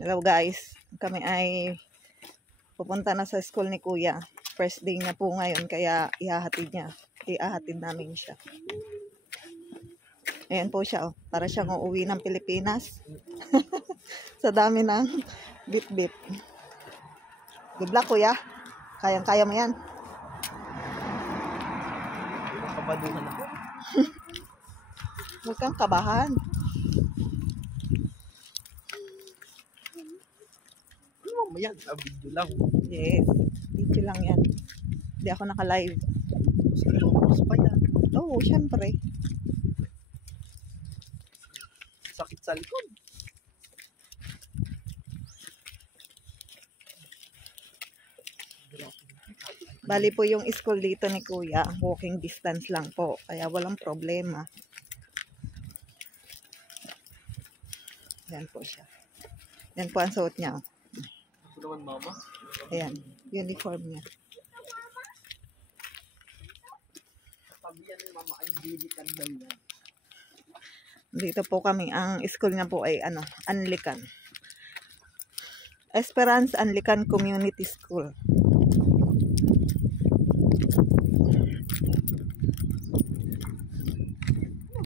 Hello guys, kami ay pupunta na sa school ni Kuya. First day na po ngayon kaya ihahatid namin siya. Ayan po siya, para siyang uuwi ng Pilipinas. Sa dami ng bit-bit. Good luck Kuya, kayang-kaya mo yan. Kabaduhan ako. Huwag kang kabahan. Ano mo yan? Video lang. Yes, video lang yan. Hindi ako naka-live. Mas pa yan. Oo, syempre. Sakit sa likod. Bali po yung school dito ni Kuya, walking distance lang po. Kaya walang problema. Yan po siya. Yan po ang suot niya. Ako naman mama. Ayan, uniform niya. Sabi yan ni mama, ay bilikan daw yan. Dito po kami, ang school niya po ay Anglican. Esperance Anglican Community School.